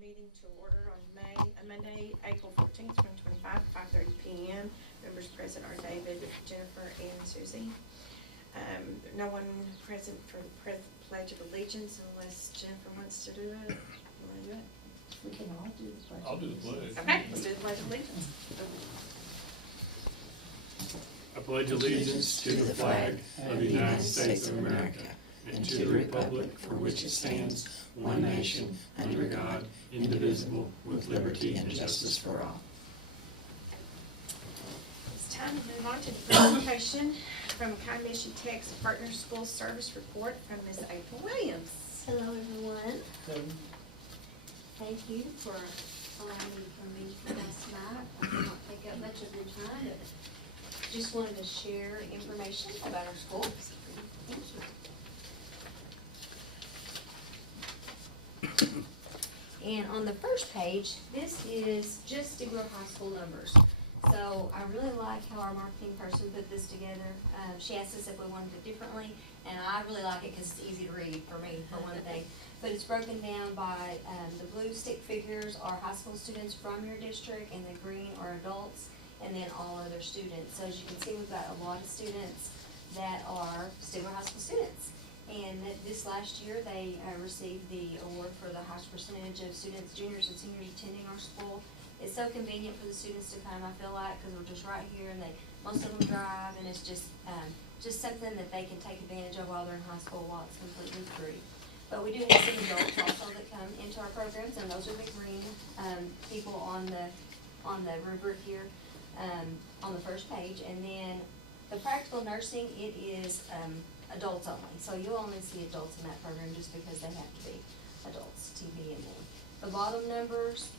meeting to order on Monday, April 14th, 2025, 5:30 p.m. Members present are David, Jennifer, and Susie. No one present for the Pledge of Allegiance unless Jennifer wants to do it. You want to do it? We can all do the pledge. I'll do the pledge. Okay, let's do the Pledge of Allegiance. I pledge allegiance to the flag of the United States of America and to the republic for which it stands, one nation, under God, indivisible, with liberty and justice for all. It's time to move on to the presentation from Combisha Tech's Partner School Service Report from Ms. April Williams. Hello, everyone. Thank you for allowing me to come in for last night. I will not take up much of your time, but just wanted to share information about our school. Thank you. And on the first page, this is just Stigler High School numbers. So I really like how our marketing person put this together. She asked us if we wanted it differently, and I really like it because it's easy to read for me, for one thing. But it's broken down by the blue stick figures are high school students from your district, and the green are adults, and then all other students. So as you can see, we've got a lot of students that are Stigler High School students. And this last year, they received the award for the highest percentage of students, juniors and seniors attending our school. It's so convenient for the students to come, I feel like, because we're just right here, and most of them drive, and it's just something that they can take advantage of while they're in high school while it's completely free. But we do have some adults also that come into our programs, and those are the green people on the rubric here on the first page. And then the practical nursing, it is adults only. So you'll only see adults in that program just because they have to be adults to be in them. The bottom numbers,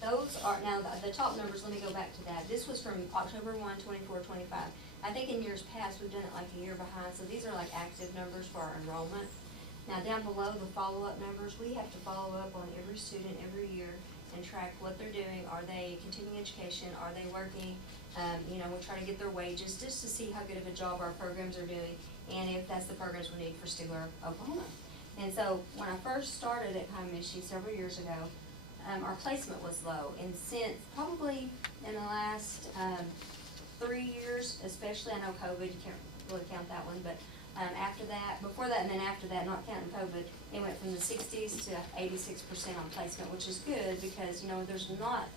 those are, now the top numbers, let me go back to that. This was from October 1, 24, 25. I think in years past, we've done it like a year behind, so these are like active numbers for our enrollment. Now down below, the follow-up numbers, we have to follow up on every student every year and track what they're doing. Are they continuing education? Are they working? We try to get their wages just to see how good of a job our programs are doing, and if that's the programs we need for Stigler, Oklahoma. And so when I first started at Combisha several years ago, our placement was low, and since probably in the last 3 years, especially, I know COVID, you can't really count that one, but after that, before that, and then after that, not counting COVID, it went from the 60s to 86% on placement, which is good because, there's not,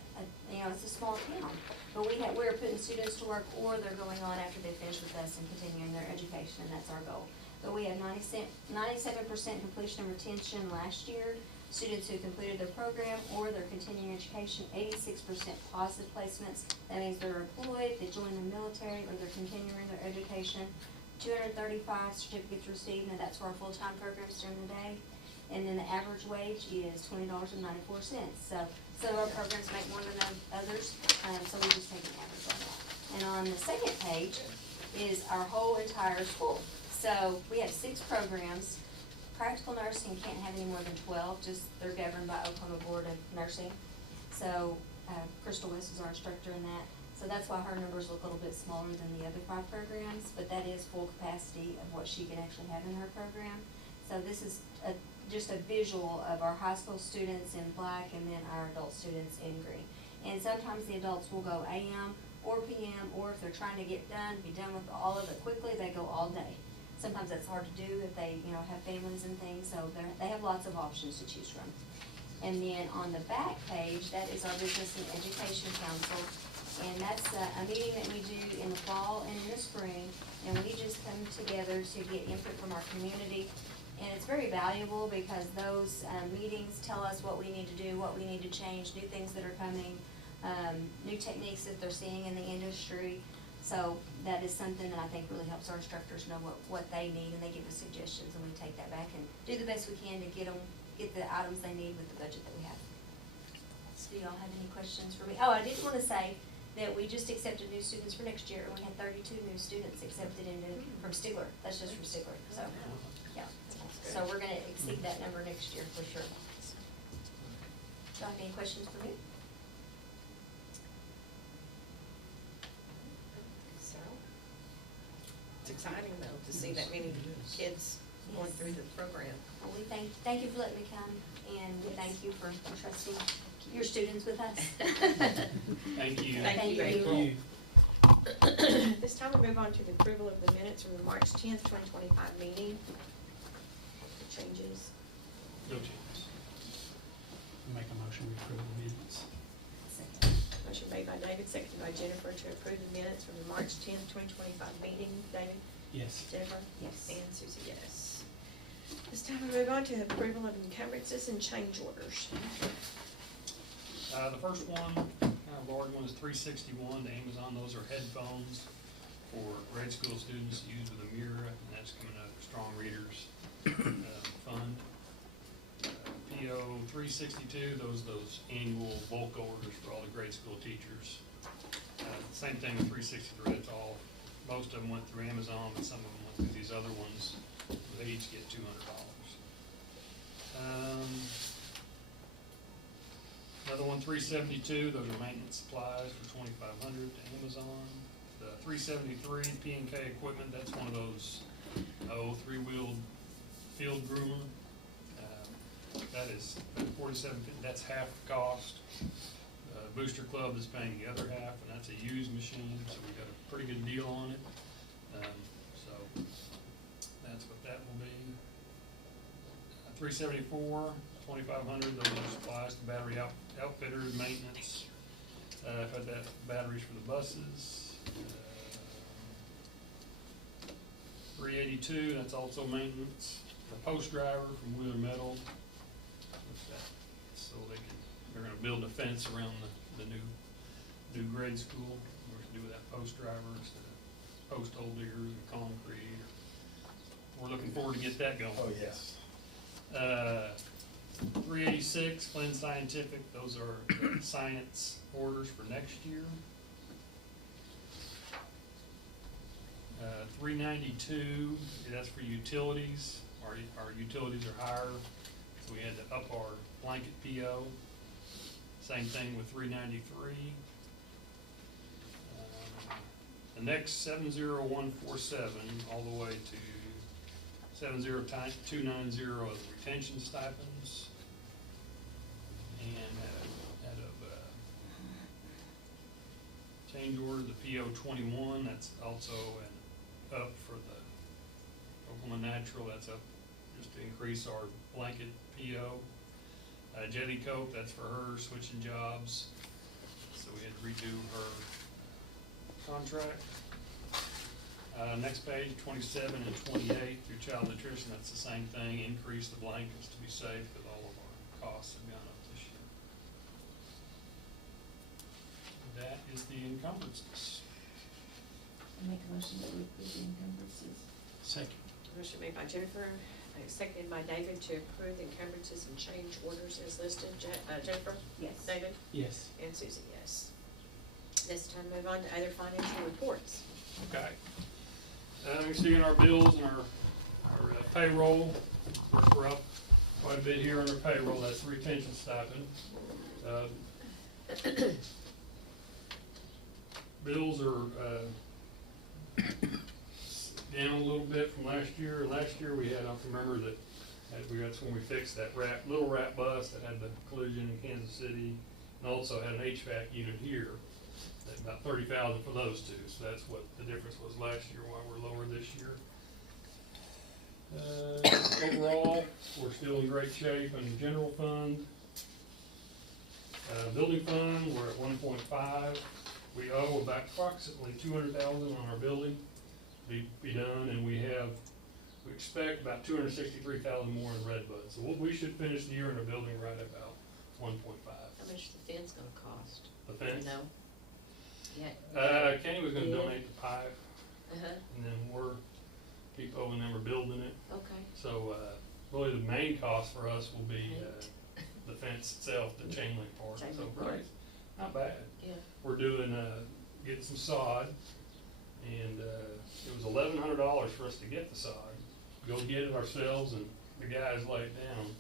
it's a small town. But we're putting students to work, or they're going on after they finish with us and continuing their education, and that's our goal. But we had 97% completion and retention last year. Students who completed their program or their continuing education, 86% positive placements. That means they're employed, they joined the military, or they're continuing their education. 235 certificates received, and that's for our full-time programs during the day. And then the average wage is $20.94. So some of our programs make more than others, so we just take an average on that. And on the second page is our whole entire school. So we have 6 programs. Practical nursing can't have any more than 12, just they're governed by Oklahoma Board of Nursing. So Crystal West is our instructor in that. So that's why her numbers look a little bit smaller than the other 5 programs, but that is full capacity of what she can actually have in her program. So this is just a visual of our high school students in black and then our adult students in green. And sometimes the adults will go AM or PM, or if they're trying to be done with all of it quickly, they go all day. Sometimes that's hard to do if they, have families and things, so they have lots of options to choose from. And then on the back page, that is our Business and Education Council, and that's a meeting that we do in the fall and in the spring, and we just come together to get input from our community. And it's very valuable because those meetings tell us what we need to do, what we need to change, new things that are coming, new techniques that they're seeing in the industry. So that is something that I think really helps our instructors know what they need, and they give us suggestions, and we take that back and do the best we can to get the items they need with the budget that we have. So do y'all have any questions for me? Oh, I did want to say that we just accepted new students for next year, and we had 32 new students accepted from Stigler. That's just from Stigler. So, yeah. So we're going to exceed that number next year for sure. Do y'all have any questions for me? It's exciting though to see that many kids going through the program. Well, we thank you for letting me come. and we thank you for trusting your students with us. Thank you. Thank you. Thank you. This time we move on to the approval of the minutes from the March 10th, 2025 meeting. Changes. No changes. Make a motion to approve the minutes. Motion made by David, seconded by Jennifer to approve the minutes from the March 10th, 2025 meeting. David? Yes. Jennifer? Yes. And Susie, yes. This time we move on to the approval of encumbrances and change orders. The first one, our large one, is 361 to Amazon. Those are headphones for grade school students to use with a mirror, and that's coming out of Strong Readers Fund. PO 362, those annual bulk orders for all the grade school teachers. Same thing with 363. It's all, most of them went through Amazon, but some of them went through these other ones. They each get $200. Another one, 372, those are maintenance supplies for $2,500 to Amazon. The 373 P&K equipment, that's one of those, three-wheeled field groomer. That is $47, that's half the cost. Booster Club is paying the other half, and that's a used machine, so we got a pretty good deal on it. So that's what that will be. 374, $2,500, those are supplies to battery outfitters, maintenance. I've had that batteries for the buses. 382, that's also maintenance. The post driver from Wheeler Metal. So they're gonna build a fence around the new grade school. We're gonna do with that post driver instead of post hole diggers and concrete. We're looking forward to get that going. Oh, yes. 386, Glenn Scientific, those are science orders for next year. 392, that's for utilities. Our utilities are higher, so we had to up our blanket PO. Same thing with 393. The next 70147 all the way to 70290 is retention stipends. And out of change order, the PO 21, that's also an up for the Oklahoma Natural, that's up just to increase our blanket PO. Jetty Cope, that's for her switching jobs, so we had to redo her contract. Next page, 27 and 28, through child nutrition, that's the same thing, increase the blankets to be safe, because all of our costs have gone up this year. That is the encumbrances. I make a motion that we approve the encumbrances. Second. Motion made by Jennifer, seconded by David to approve the encumbrances and change orders as listed. Jennifer? Yes. David? Yes. And Susie, yes. This time move on to other financial reports. Okay. You see in our bills and our payroll, we're up quite a bit here on our payroll. That's the retention stipend. Bills are down a little bit from last year. Last year we had, I remember that's when we fixed that little rat bus that had the collision in Kansas City, and also had an HVAC unit here. About $30,000 for those two, so that's what the difference was last year, why we're lower this year. Overall, we're still in great shape in the general fund. Building fund, we're at 1.5. We owe about approximately $200,000 on our building to be done, and we expect about $263,000 more in Redbud. So we should finish the year in a building right about 1.5. How much the fence gonna cost? The fence? No? Yeah. Kenny was gonna donate the pipe, Uh-huh, and then keep owing them, we're building it. okay. So, really the main cost for us will be, the fence itself, the chain link part. Chain So, link part. not bad. Yeah. We're doing, getting some sod, and, it was $1,100 for us to get the sod. Go get it ourselves, and the guys lay it down,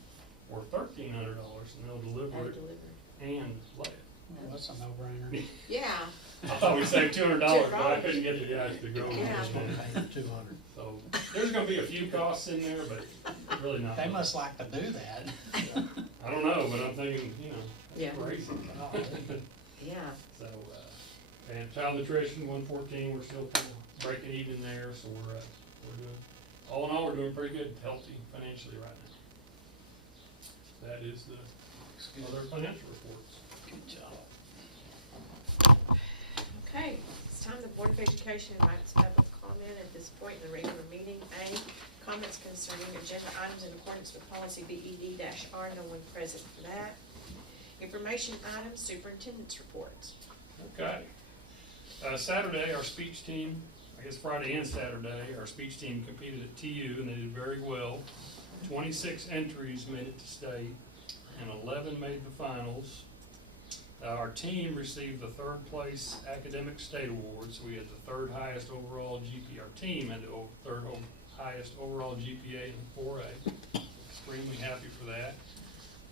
or $1,300, and they'll deliver it Delivered. and lay it. Well, that's a no-brainer. Yeah. I thought we saved $200, but I couldn't get the guys to go. Yeah. Just gonna pay them 200. So, there's gonna be a few costs in there, but really not They much. must like to do that. I don't know, but I'm thinking, Yeah. that's crazy. Yeah. So, and child nutrition, 114, we're still kind of breaking even there, so we're doing, all in all, we're doing pretty good, healthy financially right now. That is the other financial reports. Good job. Okay, it's time the Board of Education invites public comment at this point in the regular meeting. A, comments concerning agenda items in accordance with policy BED-R, no one present for that. Information items, superintendent's reports. Okay. Saturday, our speech team, I guess Friday and Saturday, our speech team competed at TU and they did very well. 26 entries made it to state and 11 made the finals. Our team received the third place academic state award, so we had the third highest overall GPA. Our team had the third highest overall GPA in 4A. Extremely happy for that.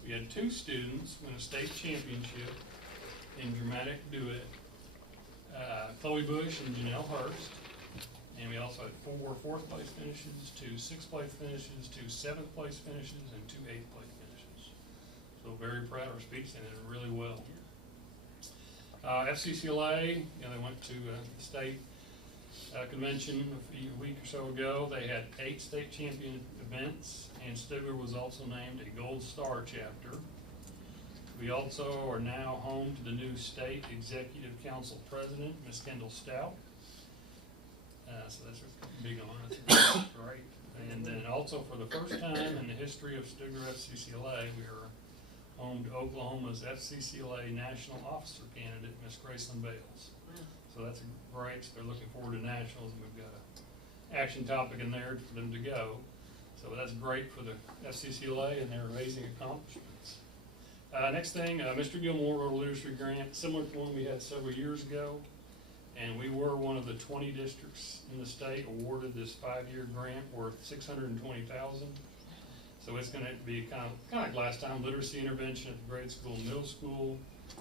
We had 2 students win a state championship in dramatic duet. Chloe Bush and Janelle Hurst. And we also had 4 fourth place finishes, 2 sixth place finishes, 2 seventh place finishes, and 2 eighth place finishes. So very proud of our speech, and they did really well. FCCLA, they went to the state convention a week or so ago. They had 8 state champion events, and Stigler was also named a Gold Star chapter. We also are now home to the new state executive council president, Ms. Kendall Stout. So that's a big honor. That's great. And then also for the first time in the history of Stigler FCCLA, we are home to Oklahoma's FCCLA National Officer candidate, Ms. Graceland Bales. Wow. So that's great. So they're looking forward to nationals, and we've got an action topic in there for them to go. So that's great for the FCCLA and their amazing accomplishments. Next thing, Mr. Gilmore wrote a literacy grant similar to one we had several years ago, and we were one of the 20 districts in the state awarded this 5-year grant worth $620,000. So it's going to be kind of like last time, literacy intervention at the grade school and middle school.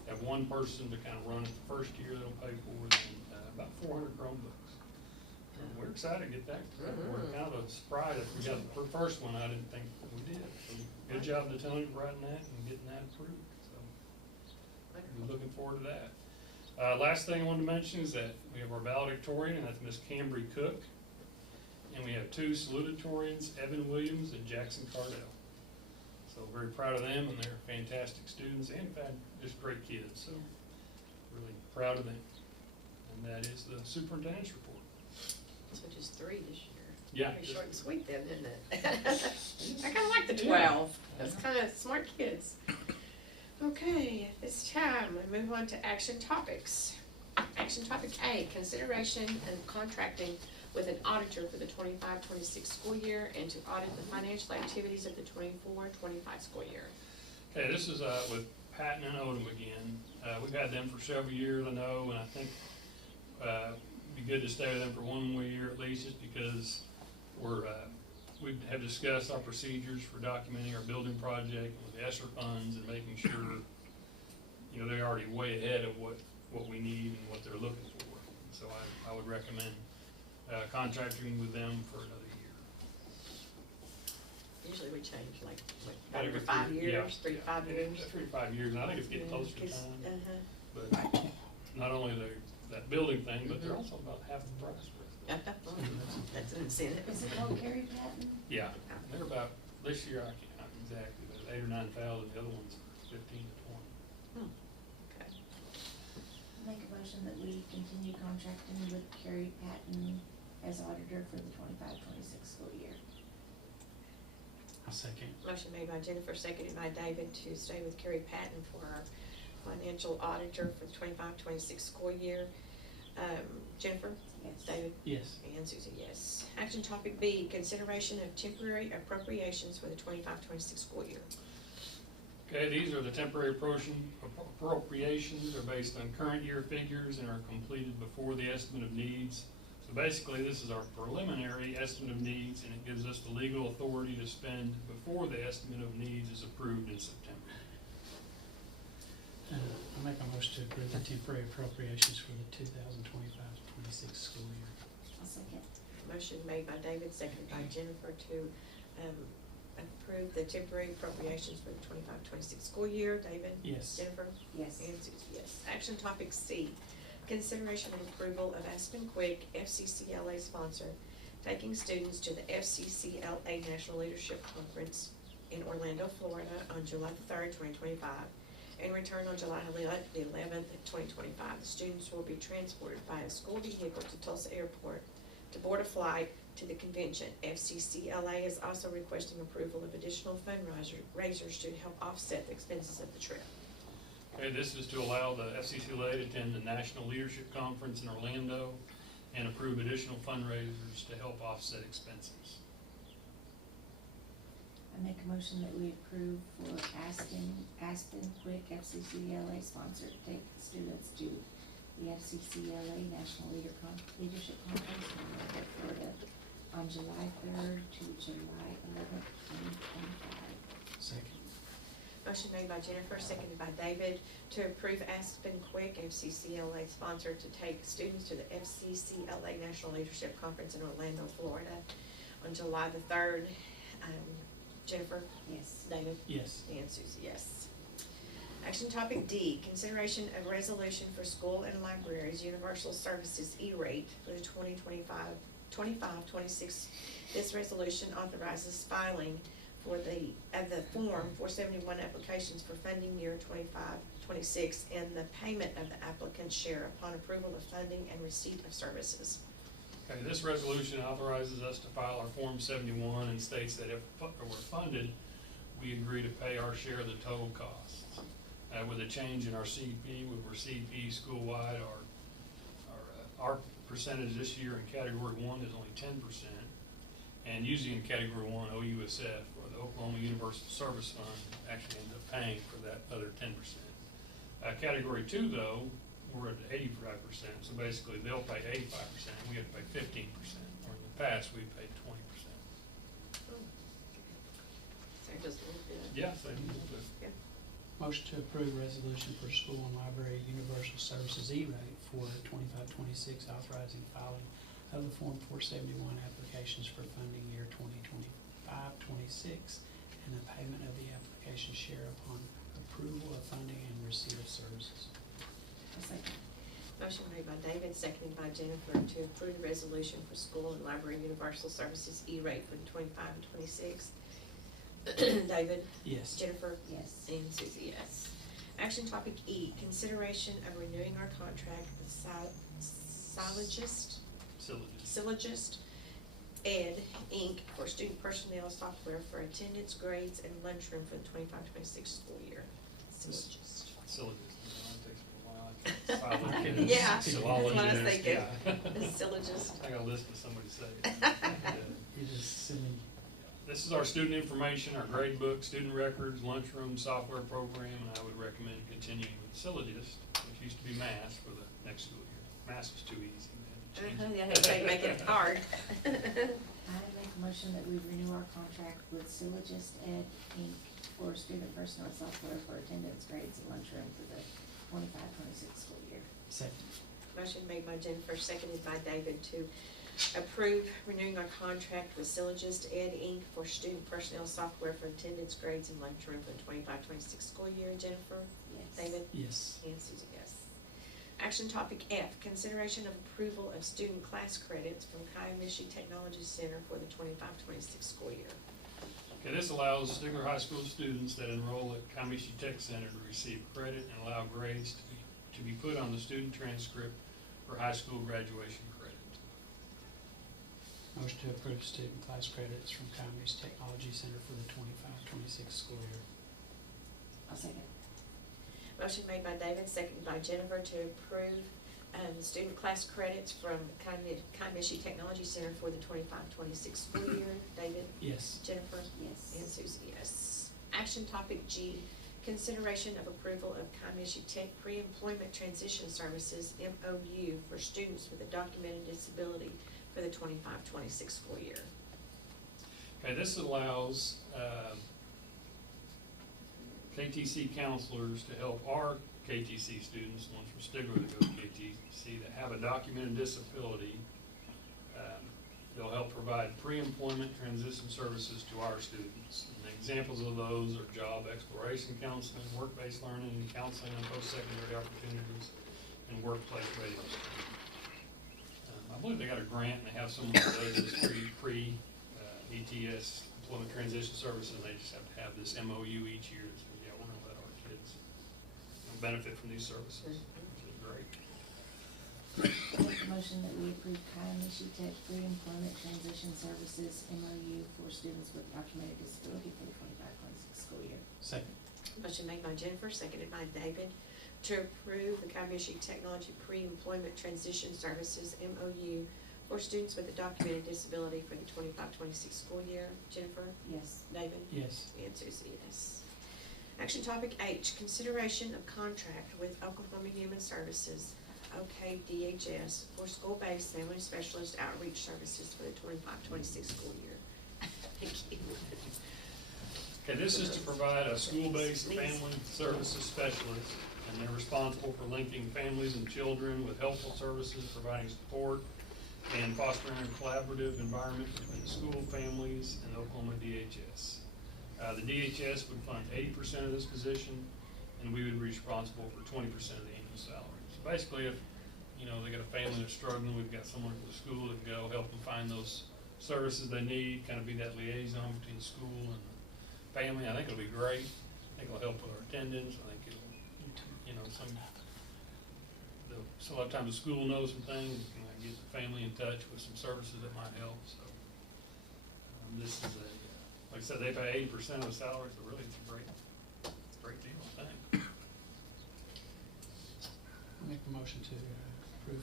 Have one person to kind of run it the first year, they'll pay for it, and about 400 Chromebooks. And we're excited to get that. We're kind of surprised if we got the first one. I didn't think we did. So good job to Tony for writing that and getting that approved. So we're looking forward to that. Last thing I wanted to mention is that we have our valedictorian, and that's Miss Cambry Cook. And we have 2 salutatorians, Evan Williams and Jackson Cardell. So very proud of them, and they're fantastic students and just great kids. So really proud of them. And that is the superintendent's report. So just 3 this year. Yeah. Pretty short and sweet then, isn't it? I kinda like the 12. That's kinda smart kids. Okay, at this time, we move on to action topics. Action topic A, consideration and contracting with an auditor for the 25-26 school year and to audit the financial activities of the 24-25 school year. Okay, this is with Patton and Odom again. We've had them for several years, I know, and I think it'd be good to stay with them for one more year at least, just because we have discussed our procedures for documenting our building project with the ESSER funds and making sure, they're already way ahead of what we need and what they're looking for. So I would recommend contracting with them for another year. Usually we change like About every every 5 3 years, 3 to 5 years. 3 to 5 years, and I think it's getting closer to Cause, time. But not only that building thing, but they're also about half the price. That's an incentive. Is it called Carrie Patton? Yeah, they're about, this year, I can't exactly, but 8,000 or 9,000, the other one's 15 to 20. Okay. Make a motion that we continue contracting with Carrie Patton as auditor for the 25-26 school year. I'll second. Motion made by Jennifer, seconded by David to stay with Carrie Patton for our financial auditor for the 25-26 school year. Jennifer? Yes. David? Yes. And Susie, yes. Action topic B, consideration of temporary appropriations for the 25-26 school year. Okay, these are the temporary appropriations. They're based on current year figures and are completed before the estimate of needs. So basically, this is our preliminary estimate of needs, and it gives us the legal authority to spend before the estimate of needs is approved in September. I'll make a motion to approve the temporary appropriations for the 2025-26 school year. I'll second. Motion made by David, seconded by Jennifer to approve the temporary appropriations for the 25-26 school year. David? Yes. Jennifer? Yes. And Susie, yes. Action topic C, consideration and approval of Aspen Quick FCCLA sponsor, taking students to the FCCLA National Leadership Conference in Orlando, Florida on July the 3rd, 2025, and return on July the 11th, 2025. The students will be transported by a school vehicle to Tulsa Airport to board a flight to the convention. FCCLA is also requesting approval of additional fundraisers to help offset the expenses of the trip. Okay, this is to allow the FCCLA to attend the National Leadership Conference in Orlando and approve additional fundraisers to help offset expenses. I make a motion that we approve for Aspen Quick FCCLA sponsor to take students to the FCCLA National Leadership Conference in Orlando, Florida on July 3rd to July 11th, 2025. Second. Motion made by Jennifer, seconded by David, to approve Aspen Quick FCCLA sponsor to take students to the FCCLA National Leadership Conference in Orlando, Florida on July the 3rd. Jennifer? Yes. David? Yes. And Susie, yes. Action topic D, consideration of resolution for school and libraries universal services E-rate for the 25-26. This resolution authorizes filing for the Form 471 applications for funding year 25-26 and the payment of the applicant's share upon approval of funding and receipt of services. Okay, this resolution authorizes us to file our Form 71 and states that if we're funded, we agree to pay our share of the total costs. With a change in our CP, with CP school-wide, our percentage this year in Category 1 is only 10%. And using in Category 1, OUSF, or the Oklahoma Universal Service Fund, actually ends up paying for that other 10%. Category 2, though, we're at 85%, so basically they'll pay 85%, and we have to pay 15%, or in the past, we paid 20%. So just a little bit. Yeah, so a little bit. Motion to approve resolution for school and library universal services E-rate for 25-26, authorizing filing of the Form 471 applications for funding year 2025-26 and the payment of the application share upon approval of funding and receipt of services. A second. Motion made by David, seconded by Jennifer to approve the resolution for school and library universal services E-rate for the 25-26. David? Yes. Jennifer? Yes. And Susie, yes. Action topic E, consideration of renewing our contract with Sylogist Ed, Inc. for student personnel software for attendance, grades, and lunchroom for the 25-26 school year. Sylogist. Syllogist, it takes a while. I can't- Yeah, that's what I was Syllogist, thinking. yeah. Sylogist. I gotta listen to somebody say it. It is silly. This is our student information, our grade book, student records, lunchroom, software program, and I would recommend continuing with Syllogist, which used to be Mass, for the next school year. Mass was too easy, man. Yeah, they make it hard. I make a motion that we renew our contract with Sylogist Ed, Inc. for student personnel software for attendance, grades, and lunchroom for the 25-26 school year. Second. Motion made by Jennifer, seconded by David to approve renewing our contract with Sylogist Ed, Inc. for student personnel software for attendance, grades, and lunchroom for the 25-26 school year. Jennifer? Yes. David? Yes. And Susie, yes. Action topic F, consideration of approval of student class credits from Kiamichi Technology Center for the 25-26 school year. Okay, this allows Stigler High School students that enroll at Kiamichi Tech Center to receive credit and allow grades to be put on the student transcript for high school graduation credit. Motion to approve student class credits from Kiamichi Technology Center for the 25-26 school year. I'll second. Motion made by David, seconded by Jennifer to approve student class credits from Kiamichi Technology Center for the 25-26 school year. David? Yes. Jennifer? Yes. And Susie, yes. Action topic G, consideration of approval of Kiamichi Tech Pre-Employment Transition Services, MOU, for students with a documented disability for the 25-26 school year. Okay, this allows KTC counselors to help our KTC students, ones from Stigler that go to KTC, that have a documented disability, They'll help provide pre-employment transition services to our students. And examples of those are job exploration counseling, work-based learning, counseling on post-secondary opportunities, and workplace readiness. I believe they got a grant and they have someone that does this ETS, employment transition services, and they just have to have this MOU each year. So yeah, we're gonna let our kids benefit from these services, which is great. Make a motion that we approve Kyle Tech pre-employment transition services MOU for students with documented disability for the 25-26 school year. Second. Motion made by Jennifer, seconded by David, to approve the Comanche Technology Pre-Employment Transition Services MOU for students with a documented disability for the 25-26 school year. Jennifer? Yes. David? Yes. And Susie, yes. Action topic H, consideration of contract with Oklahoma Human Services, OKDHS, for school-based family specialist outreach services for the 25-26 school year. Thank you. Okay, this is to provide a school-based family services specialist, and they're responsible for linking families and children with helpful services, providing support, and fostering a collaborative environment between school, families, and Oklahoma DHS. The DHS would fund 80% of this position, and we would be responsible for 20% of the annual salary. So basically, if, you know, they got a family that's struggling, we've got someone at the school that can go help them find those services they need, kind of be that liaison between school and family. I think it'll be great. I think it'll help with our attendance. I think it'll, you know, so a lot of times the school knows some things, you know, get the family in touch with some services that might help. So this is a, like I said, they pay 80% of the salaries, so really it's a great deal, I think. I'll make the motion to approve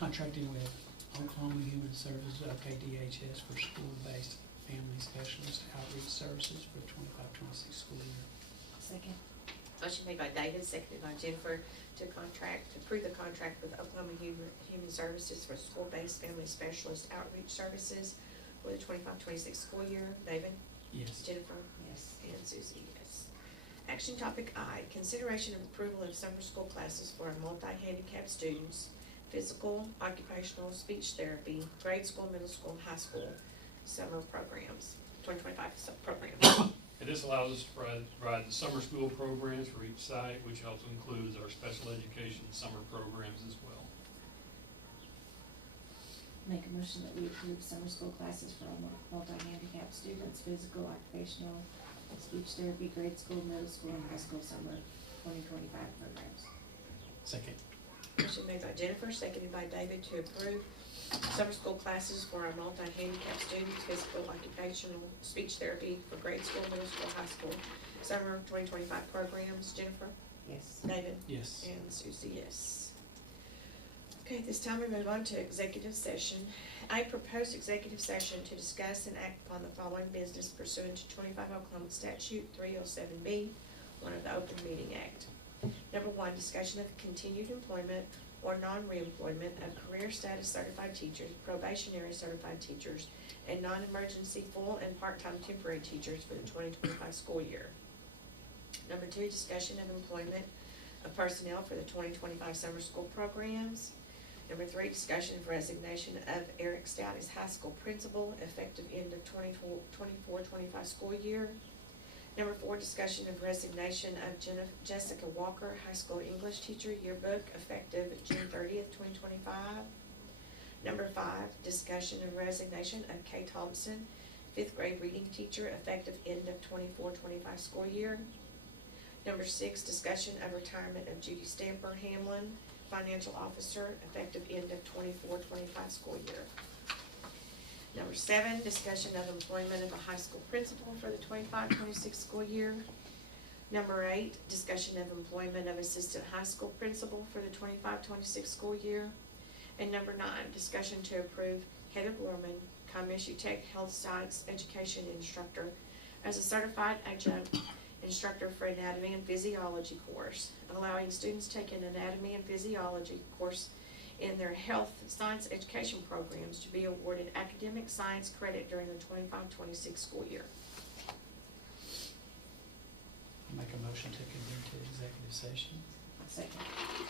contracting with Oklahoma Human Services, OKDHS, for school-based family specialist outreach services for the 25-26 school year. Second. Motion made by David, seconded by Jennifer, to approve the contract with Oklahoma Human Services for school-based family specialist outreach services for the 25-26 school year. David? Yes. Jennifer? Yes. And Susie, yes. Action topic I, consideration of approval of summer school classes for our multi-handicapped students, physical, occupational, speech therapy, grade school, middle school, and high school summer programs, 2025 programs. And this allows us to provide the summer school programs for each site, which also includes our special education summer programs as well. Make a motion that we approve summer school classes for all multi-handicapped students, physical, occupational, speech therapy, grade school, middle school, and high school summer 2025 programs. Second. Motion made by Jennifer, seconded by David, to approve summer school classes for our multi-handicapped students, physical, occupational, speech therapy for grade school, middle school, high school, summer 2025 programs. Jennifer? Yes. David? Yes. And Susie, yes. Okay, at this time we move on to executive session. I propose executive session to discuss and act upon the following business pursuant to 25 Oklahoma Statute 307B, one of the Open Meeting Act. Number one, discussion of continued employment or non-reemployment of career status certified teachers, probationary certified teachers, and non-emergency full and part-time temporary teachers for the 2025 school year. Number two, discussion of employment of personnel for the 2025 summer school programs. Number three, discussion of resignation of Eric Stout as high school principal effective end of 24-25 school year. Number four, discussion of resignation of Jessica Walker, high school English teacher, yearbook effective June 30th, 2025. Number five, discussion of resignation of Kay Thompson, fifth grade reading teacher, effective end of 24-25 school year. Number six, discussion of retirement of Judy Stamper Hamlin, financial officer, effective end of 24-25 school year. Number seven, discussion of employment of a high school principal for the 25-26 school year. Number eight, discussion of employment of assistant high school principal for the 25-26 school year. And number nine, discussion to approve Heather Gorman, Comanche Tech Health Science Education Instructor, as a certified adjunct instructor for anatomy and physiology course, allowing students taking anatomy and physiology course in their health science education programs to be awarded academic science credit during the 25-26 school year. I'll make a motion to convene to executive session. Second.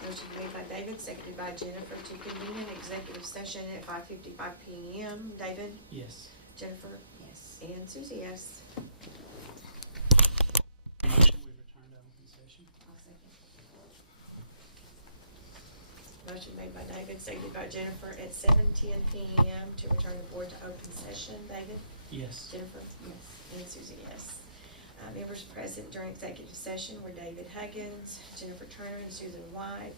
Motion made by David, seconded by Jennifer to convene an executive session at 5:55 PM. David, Yes. Jennifer, Yes. and Susie, yes. Motion, we return to open session. I'll second. Motion made by David, seconded by Jennifer at 7:10 PM to return the board to open session. David, Yes. Jennifer, Yes. and Susie, yes. Members present during executive session were David Huggins, Jennifer Turner, and Susan White.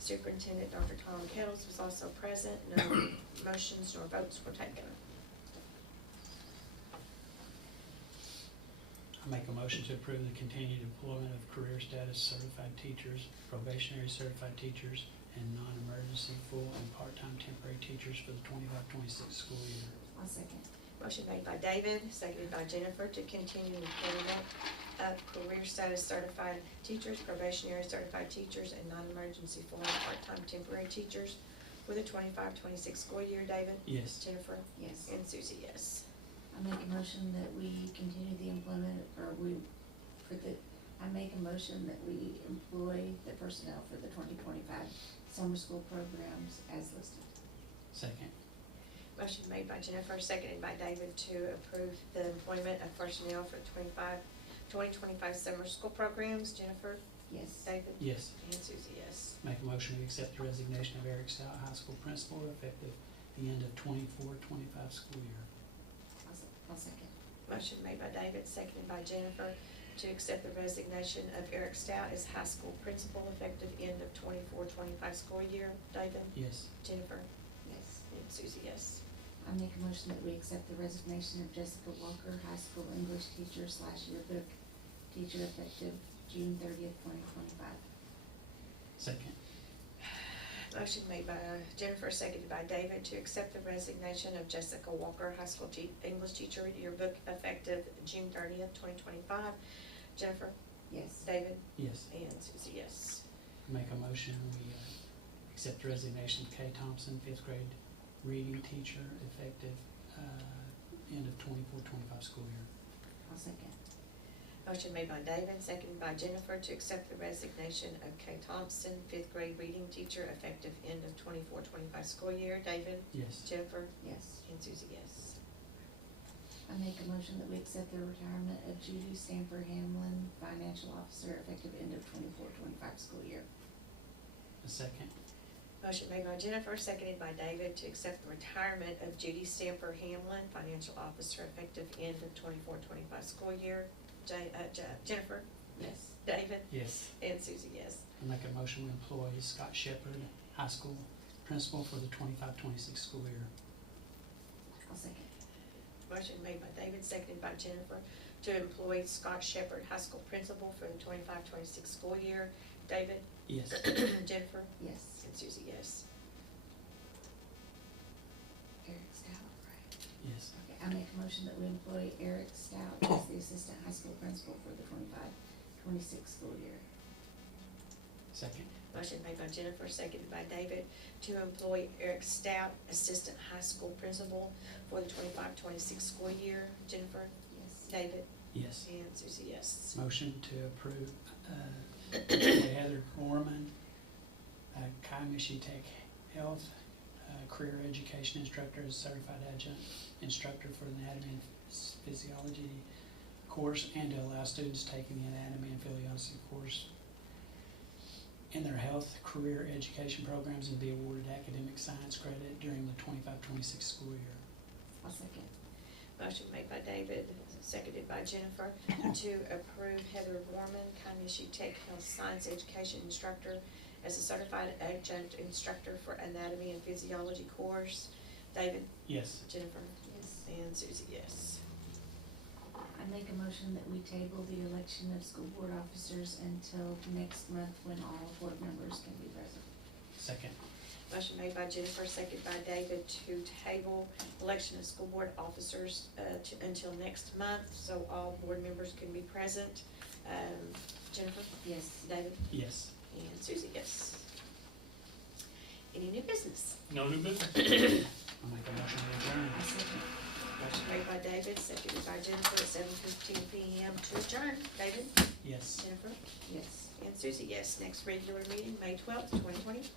Superintendent Dr. Tom Kettles was also present. No motions nor votes were taken. I make a motion to approve the continued employment of career status certified teachers, probationary certified teachers, and non-emergency full and part-time temporary teachers for the 25-26 school year. I'll second. Motion made by David, seconded by Jennifer to continue employment of career status certified teachers, probationary certified teachers, and non-emergency full and part-time temporary teachers for the 25-26 school year. David, Yes. Jennifer, Yes. and Susie, yes. I make a motion that we continue the employment, I make a motion that we employ the personnel for the 2025 summer school programs as listed. Second. Motion made by Jennifer, seconded by David to approve the employment of personnel for 2025 summer school programs. Jennifer, Yes. David, Yes. and Susie, yes. Make a motion to accept the resignation of Eric Stout, high school principal, effective the end of 24-25 school year. I'll second. Motion made by David, seconded by Jennifer to accept the resignation of Eric Stout as high school principal effective end of 24-25 school year. David, Yes. Jennifer, Yes. and Susie, yes. I make a motion that we accept the resignation of Jessica Walker, high school English teacher / yearbook teacher, effective June 30th, 2025. Second. Motion made by Jennifer, seconded by David to accept the resignation of Jessica Walker, high school English teacher, yearbook effective June 30th, 2025. Jennifer, Yes. David, Yes. and Susie, yes. Make a motion, we accept the resignation of Kay Thompson, fifth grade reading teacher, effective end of 24-25 school year. I'll second. Motion made by David, seconded by Jennifer to accept the resignation of Kay Thompson, fifth grade reading teacher, effective end of 24-25 school year. David, Yes. Jennifer, Yes. and Susie, yes. I make a motion that we accept the retirement of Judy Stamper Hamlin, financial officer, effective end of 24-25 school year. A second. Motion made by Jennifer, seconded by David to accept the retirement of Judy Stamper Hamlin, financial officer, effective end of 24-25 school year. Jennifer, Yes. David, Yes. and Susie, yes. I make a motion, we employ Scott Shepherd, high school principal for the 25-26 school year. I'll second. Motion made by David, seconded by Jennifer to employ Scott Shepherd, high school principal for the 25-26 school year. David, Yes. Jennifer, Yes. and Susie, yes. Eric Stout, right? Yes. Okay, I make a motion that we employ Eric Stout as the assistant high school principal for the 25-26 school year. Second. Motion made by Jennifer, seconded by David to employ Eric Stout, assistant high school principal for the 25-26 school year. Jennifer, Yes. David, Yes. and Susie, yes. Motion to approve Heather Gorman, Kaimushi Tech Health, career education instructor, as certified adjunct instructor for the anatomy and physiology course, and to allow students taking the anatomy and physiology course in their health career education programs and be awarded academic science credit during the 25-26 school year. I'll second. Motion made by David, seconded by Jennifer to approve Heather Gorman, Kaimushi Tech Health Science Education Instructor as a certified adjunct instructor for anatomy and physiology course. David, Yes. Jennifer, Yes. and Susie, yes. I make a motion that we table the election of school board officers until next month when all board members can be present. Second. Motion made by Jennifer, seconded by David to table election of school board officers until next month, so all board members can be present. Jennifer, Yes. David, Yes. and Susie, yes. Any new business? No new business? I'll make a motion to adjourn. I second. Motion made by David, seconded by Jennifer at 7:15 PM to adjourn. David? Yes. Jennifer? Yes. And Susie, yes. Next regular meeting, May 12th, 2020.